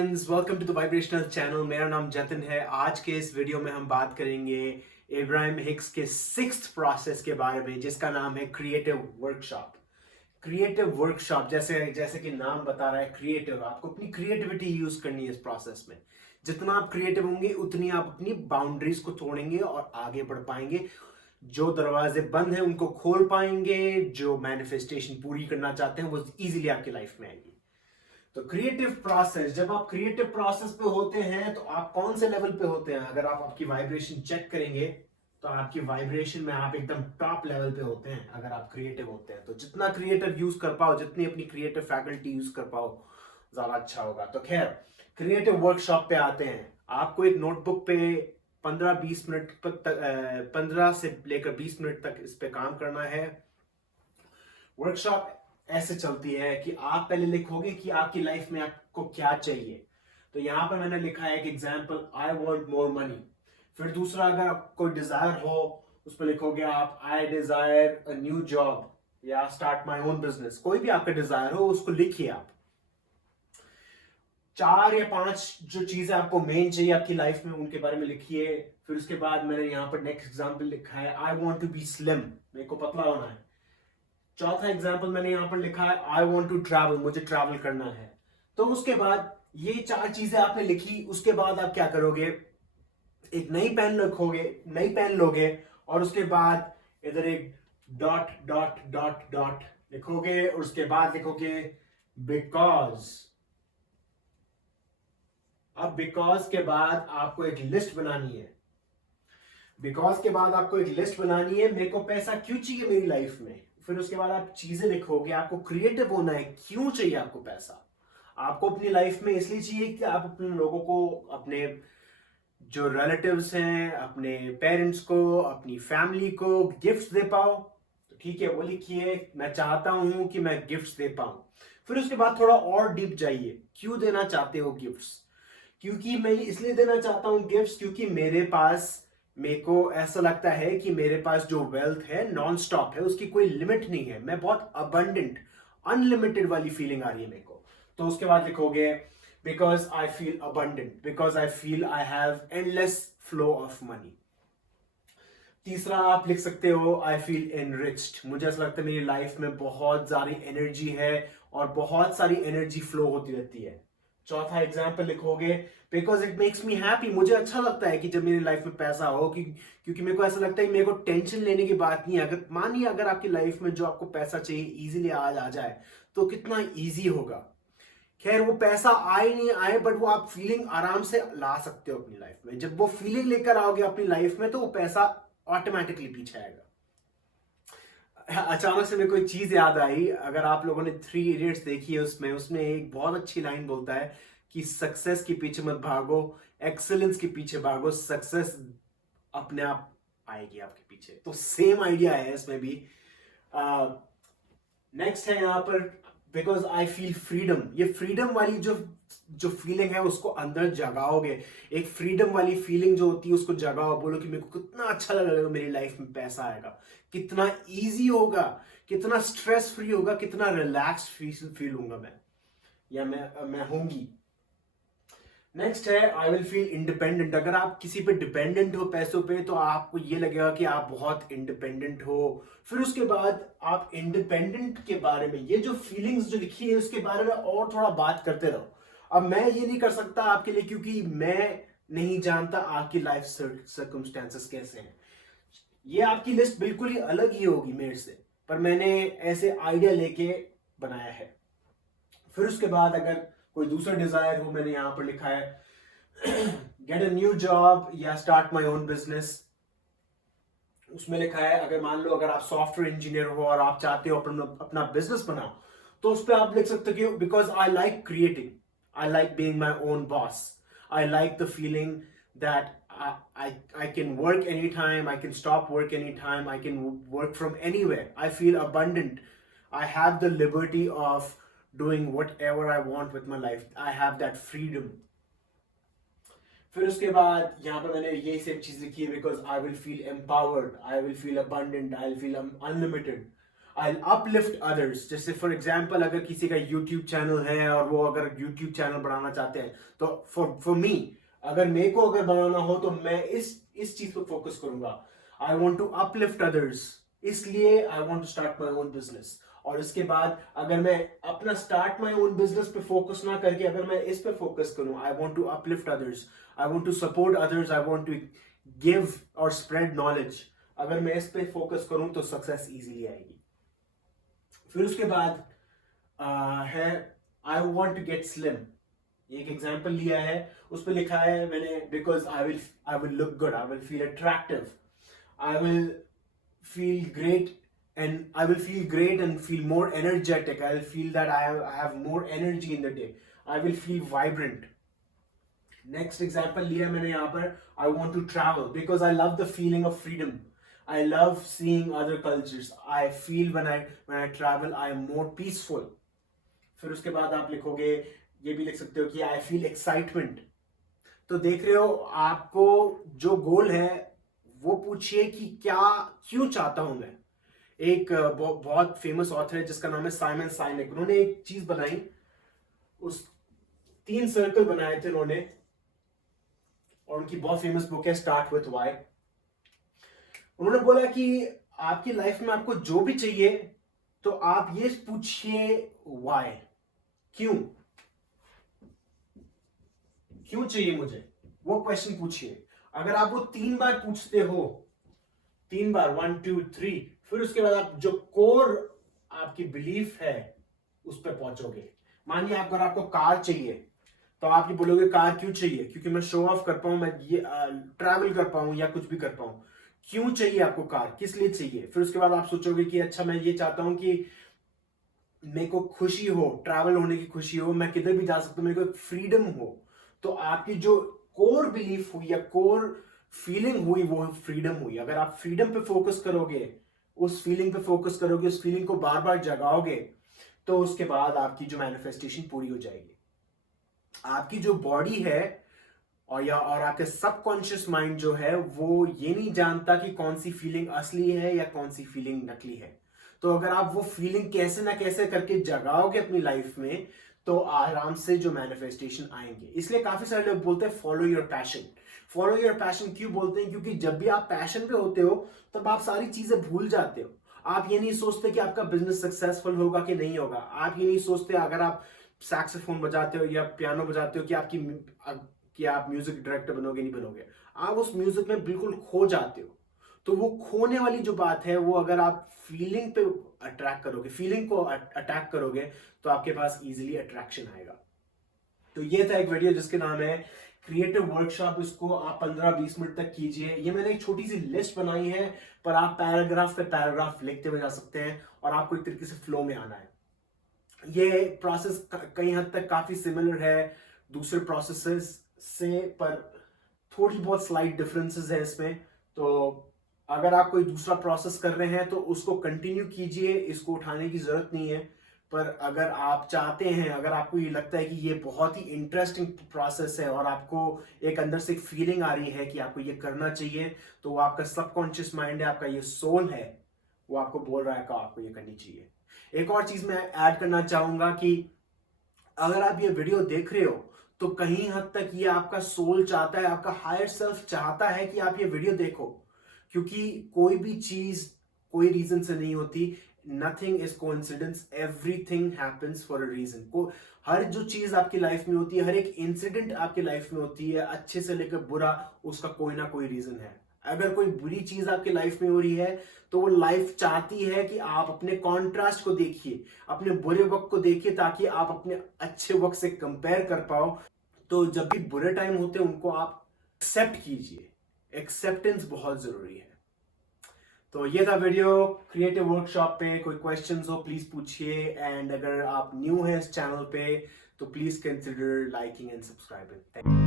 Friends, welcome to the vibrational channel. मेरा नाम जतिन है। आज के इस वीडियो में हम बात करेंगे इब्राहिम हिक्स के सिक्स्थ प्रोसेस के बारे में, जिसका नाम है क्रिएटिव वर्कशॉप। क्रिएटिव वर्कशॉप जैसे जैसे कि नाम बता रहा है, क्रिएटिव। आपको अपनी क्रिएटिविटी यूज करनी है इस प्रोसेस में। जितना आप क्रिएटिव होंगे उतनी आप अपनी बाउंड्रीज को तोड़ेंगे और आगे बढ़ पाएंगे। जो दरवाजे बंद हैं उनको खोल पाएंगे। जो मैनिफेस्टेशन पूरी करना चाहते हैं वो इजीली आपकी लाइफ में आएगी। तो क्रिएटिव प्रोसेस, जब आप क्रिएटिव प्रोसेस पे होते हैं तो आप कौन से लेवल पे होते हैं? अगर आप आपकी वाइब्रेशन चेक करेंगे तो आपकी वाइब्रेशन में आप एकदम टॉप लेवल पे होते हैं अगर आप क्रिएटिव होते हैं। तो जितना क्रिएटिव यूज कर पाओ, जितनी अपनी क्रिएटिव फैकल्टी यूज कर पाओ, ज्यादा अच्छा होगा। तो खैर, क्रिएटिव वर्कशॉप पे आते हैं। आपको एक नोटबुक पे 15-20 मिनट तक 15 से लेकर 20 मिनट तक इस पे काम करना है। वर्कशॉप ऐसे चलती है कि आप पहले लिखोगे कि आपकी लाइफ में आपको क्या चाहिए। तो यहां पर मैंने लिखा है एक example, I want more money. फिर दूसरा, अगर आपको कोई डिजायर हो, उस पर लिखोगे आप आई डिजायर अ न्यू जॉब या स्टार्ट माय ओन बिजनेस। कोई भी आपका डिजायर हो उसको लिखिए आप। 4 या 5 जो चीजें आपको मेन चाहिए आपकी लाइफ में, उनके बारे में लिखिए। फिर उसके बाद मैंने यहाँ पर नेक्स्ट एग्जांपल लिखा है, I want to be slim, मेरे को पतला होना है। चौथा एग्जाम्पल मैंने यहां पर लिखा है, आई वॉन्ट टू ट्रैवल, मुझे ट्रैवल करना है। तो उसके बाद ये 4 चीजें आपने लिखी। उसके बाद आप क्या करोगे? एक नई पेन रखोगे, नई पेन लोगे और उसके बाद इधर एक डॉट डॉट डॉट डॉट लिखोगे और उसके बाद लिखोगे बिकॉज। अब बिकॉज के बाद आपको एक लिस्ट बनानी है। बिकॉज के बाद आपको एक लिस्ट बनानी है, मेरे को पैसा क्यों चाहिए मेरी लाइफ में। फिर उसके बाद आप चीजें लिखोगे। आपको क्रिएटिव होना है, क्यों चाहिए आपको पैसा। आपको अपनी लाइफ में इसलिए चाहिए कि आप अपने लोगों को, अपने जो रिलेटिव्स हैं, अपने पेरेंट्स को, अपनी फैमिली को गिफ्ट्स दे पाओ। तो ठीक है, वो लिखिए, मैं चाहता हूं कि मैं गिफ्ट्स दे पाऊं। फिर उसके बाद थोड़ा और डीप जाइए, क्यों देना चाहते हो गिफ्ट्स। क्योंकि मैं इसलिए देना चाहता हूं गिफ्ट्स क्योंकि मेरे को ऐसा लगता है कि मेरे पास जो वेल्थ है नॉन स्टॉप है, उसकी कोई लिमिट नहीं है। मैं बहुत अबंडेंट, अनलिमिटेड वाली फीलिंग आ रही है मेरे को। तो उसके बाद लिखोगे because I feel abundant, because I feel I have endless flow of money. तीसरा आप लिख सकते हो, आई फील एनरिच्ड, मुझे ऐसा लगता है मेरी लाइफ में बहुत सारी एनर्जी है और बहुत सारी एनर्जी फ्लो होती रहती है। चौथा एग्जाम्पल लिखोगे, because it makes me happy, मुझे अच्छा लगता है कि जब मेरी लाइफ में पैसा हो, क्योंकि मेरे को ऐसा लगता है कि मेरे को टेंशन लेने की बात नहीं है। अगर मानिए अगर आपकी लाइफ में जो आपको पैसा चाहिए इजीली आज आ जाए तो कितना इजी होगा। खैर, वो पैसा आए नहीं आए, बट वो आप फीलिंग आराम से ला सकते हो अपनी लाइफ में। जब वो फीलिंग लेकर आओगे अपनी लाइफ में तो वो पैसा ऑटोमेटिकली पीछे आएगा। अचानक से मेरे को एक चीज याद आई। अगर आप लोगों ने 3 इडियट्स देखी है, उसमें उसमें एक बहुत अच्छी लाइन बोलता है कि सक्सेस के पीछे मत भागो, एक्सेलेंस के पीछे भागो, सक्सेस अपने आप आएगी आपके पीछे। तो सेम आइडिया है इसमें भी। नेक्स्ट है यहाँ पर, बिकॉज आई फील फ्रीडम। ये फ्रीडम वाली जो जो फीलिंग है उसको अंदर जगाओगे। एक फ्रीडम वाली फीलिंग जो होती है उसको जगाओ। बोलो कि मेरे को कितना अच्छा लगेगा मेरी लाइफ में पैसा आएगा, कितना इजी होगा, कितना स्ट्रेस फ्री होगा, कितना रिलैक्स फील होऊंगा मैं, या मैं होंगी। नेक्स्ट है, आई विल फील इंडिपेंडेंट। अगर आप किसी पे डिपेंडेंट हो पैसों पे तो आपको ये लगेगा कि आप बहुत इंडिपेंडेंट हो। फिर उसके बाद आप इंडिपेंडेंट के बारे में, ये जो फीलिंग्स जो लिखी है उसके बारे में और थोड़ा बात करते रहो। अब मैं ये नहीं कर सकता आपके लिए क्योंकि मैं नहीं जानता आपकी लाइफ सर्कमस्टेंसेस कैसे हैं। ये आपकी लिस्ट बिल्कुल ही अलग ही होगी मेरे से, पर मैंने ऐसे आइडिया लेके बनाया है। फिर उसके बाद अगर कोई दूसरा डिजायर हो, मैंने यहां पर लिखा है गेट अ न्यू जॉब या स्टार्ट माय ओन बिजनेस। उसमें लिखा है, अगर मान लो अगर आप सॉफ्टवेयर इंजीनियर हो और आप चाहते हो अपना बिजनेस बनाओ, तो उस पर आप लिख सकते हो कि because I like creating, I like being my own boss, I like the feeling that I can work anytime, I can stop work anytime, I can work from anywhere. I feel abundant. I have the liberty of doing whatever I want with my life. I have that freedom. फिर उसके बाद यहाँ पर मैंने ये सब चीज लिखी है, because I will feel empowered, I will feel abundant, I will feel unlimited, I uplift others. जैसे फॉर एग्जाम्पल अगर किसी का यूट्यूब चैनल है और वो अगर यूट्यूब चैनल बढ़ाना चाहते हैं, तो फॉर मी, अगर मेरे को अगर बनाना हो तो मैं इस चीज पर फोकस करूंगा। I want to uplift others, इसलिए I want to start my own business. और इसके बाद अगर मैं अपना स्टार्ट माई ओन बिजनेस पे फोकस ना करके अगर मैं इस पे फोकस करूं, I want to uplift others, I want to support others, I want to give और स्प्रेड नॉलेज, अगर मैं इस पे फोकस करूं तो सक्सेस इजीली आएगी। फिर उसके बाद है I want to get slim. एक एग्जाम्पल लिया है, उस पर लिखा है मैंने, because I will look good, I will feel attractive, I will feel great I will feel great and feel more energetic. I will feel that I have more energy in the day. I will feel vibrant. Next example लिया मैंने यहाँ पर, I want to travel because I love the feeling of freedom. I love seeing other cultures. I feel when I travel I am more peaceful. फिर उसके बाद आप लिखोगे, ये भी लिख सकते हो कि I feel excitement. तो देख रहे हो, आपको जो गोल है वो पूछिए कि क्या क्यों चाहता हूं मैं। एक बहुत फेमस ऑथर है जिसका नाम है साइमन साइनेक। उन्होंने एक चीज बनाई, उस 3 सर्कल बनाए थे उन्होंने, और उनकी बहुत फेमस बुक है स्टार्ट विथ व्हाई। उन्होंने बोला कि आपकी लाइफ में आपको जो भी चाहिए तो आप ये पूछिए व्हाई, क्यों चाहिए मुझे, वो क्वेश्चन पूछिए। अगर आप वो 3 बार पूछते हो, 3 बार 1 2 3, फिर उसके बाद आप जो कोर आपकी बिलीफ है उस पर पहुंचोगे। मानिए अगर आपको कार चाहिए तो आप ये बोलोगे कार क्यों चाहिए, क्योंकि मैं शो ऑफ कर पाऊं, मैं ये ट्रैवल कर पाऊं या कुछ भी कर पाऊं। क्यों चाहिए आपको कार, किस लिए चाहिए। फिर उसके बाद आप सोचोगे कि अच्छा मैं ये चाहता हूं कि मेरे को खुशी हो, ट्रैवल होने की खुशी हो, मैं किधर भी जा सकता हूं, मेरे को फ्रीडम हो। तो आपकी जो कोर बिलीफ हुई या कोर फीलिंग हुई वो फ्रीडम हुई। अगर आप फ्रीडम पे फोकस करोगे, उस फीलिंग पे फोकस करोगे, उस फीलिंग को बार बार जगाओगे, तो उसके बाद आपकी जो मैनिफेस्टेशन पूरी हो जाएगी। आपकी जो बॉडी है और आपके सबकॉन्शियस माइंड जो है वो ये नहीं जानता कि कौन सी फीलिंग असली है या कौन सी फीलिंग नकली है। तो अगर आप वो फीलिंग कैसे ना कैसे करके जगाओगे अपनी लाइफ में, तो आराम से जो मैनिफेस्टेशन आएंगे। इसलिए काफी सारे लोग बोलते हैं follow your passion. Follow your passion क्यों बोलते हैं, क्योंकि जब भी आप पैशन पे होते हो तब आप सारी चीजें भूल जाते हो। आप ये नहीं सोचते कि आपका बिजनेस सक्सेसफुल होगा कि नहीं होगा। आप ये नहीं सोचते अगर आप सैक्सोफोन बजाते हो या पियानो बजाते हो कि आप म्यूजिक डायरेक्टर बनोगे नहीं बनोगे। आप उस म्यूजिक में बिल्कुल खो जाते हो। तो वो खोने वाली जो बात है वो अगर आप फीलिंग पे अट्रैक्ट करोगे, फीलिंग को अटैक करोगे, तो आपके पास इजीली अट्रैक्शन आएगा। तो ये था एक वीडियो जिसके नाम है क्रिएटिव वर्कशॉप। इसको आप 15-20 मिनट तक कीजिए। ये मैंने एक छोटी सी लिस्ट बनाई है, पर आप पैराग्राफ पे पैराग्राफ लिखते हुए जा सकते हैं और आपको एक तरीके से फ्लो में आना है। ये प्रोसेस कई हद तक काफी सिमिलर है दूसरे प्रोसेसेस से, पर थोड़ी बहुत स्लाइट डिफरेंसेस है इसमें। तो अगर आप कोई दूसरा प्रोसेस कर रहे हैं तो उसको कंटिन्यू कीजिए, इसको उठाने की जरूरत नहीं है। पर अगर आप चाहते हैं, अगर आपको ये लगता है कि ये बहुत ही इंटरेस्टिंग प्रोसेस है और आपको एक अंदर से एक फीलिंग आ रही है कि आपको ये करना चाहिए, तो वो आपका सबकॉन्शियस माइंड है, आपका ये सोल है, वो आपको बोल रहा है कि आपको ये करनी चाहिए। एक और चीज मैं ऐड करना चाहूंगा कि अगर आप ये वीडियो देख रहे हो तो कहीं हद तक ये आपका सोल चाहता है, आपका हायर सेल्फ चाहता है कि आप ये वीडियो देखो, क्योंकि कोई भी चीज कोई रीजन से नहीं होती। Nothing is coincidence, everything happens for a reason. को हर जो चीज आपकी लाइफ में होती है, हर एक इंसिडेंट आपकी लाइफ में होती है, अच्छे से लेकर बुरा, उसका कोई ना कोई रीजन है। अगर कोई बुरी चीज आपकी लाइफ में हो रही है तो वो लाइफ चाहती है कि आप अपने कॉन्ट्रास्ट को देखिए, अपने बुरे वक्त को देखिए, ताकि आप अपने अच्छे वक्त से कंपेयर कर पाओ। तो जब भी बुरे टाइम होते हैं उनको आप एक्सेप्ट कीजिए। एक्सेप्टेंस बहुत जरूरी है। तो ये था वीडियो क्रिएटिव वर्कशॉप पे। कोई क्वेश्चंस हो प्लीज पूछिए, एंड अगर आप न्यू हैं इस चैनल पे तो please consider liking and subscribing. Thank you.